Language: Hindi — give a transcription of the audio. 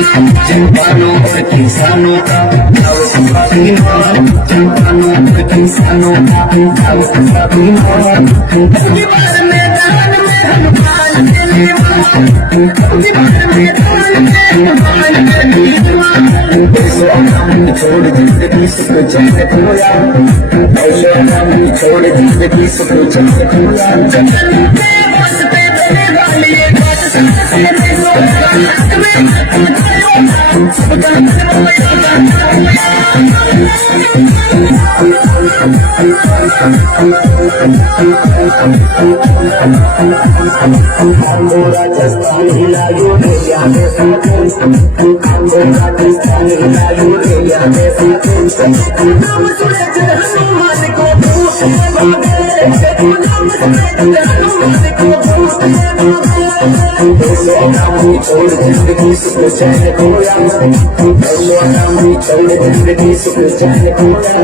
Jempano और किसानों का भाव स्वाभिमान, जempano और किसानों का भाव स्वाभिमान। दीवार मैदान में हम प्राण देने वाले, दीवार मैदान में हम प्राण देने वाले। ऐसे हम छोड़ जिंदगी सुख चैन खोया, ऐसे हम छोड़ जिंदगी सुख चैन खोया। जंगल के बस पे चले वाली ये बात सुनते राजस्थान हिला यूरिया छोड़ जिंदगी सुख चैन खोया, छोड़ जिंदगी सुख चैन खोया।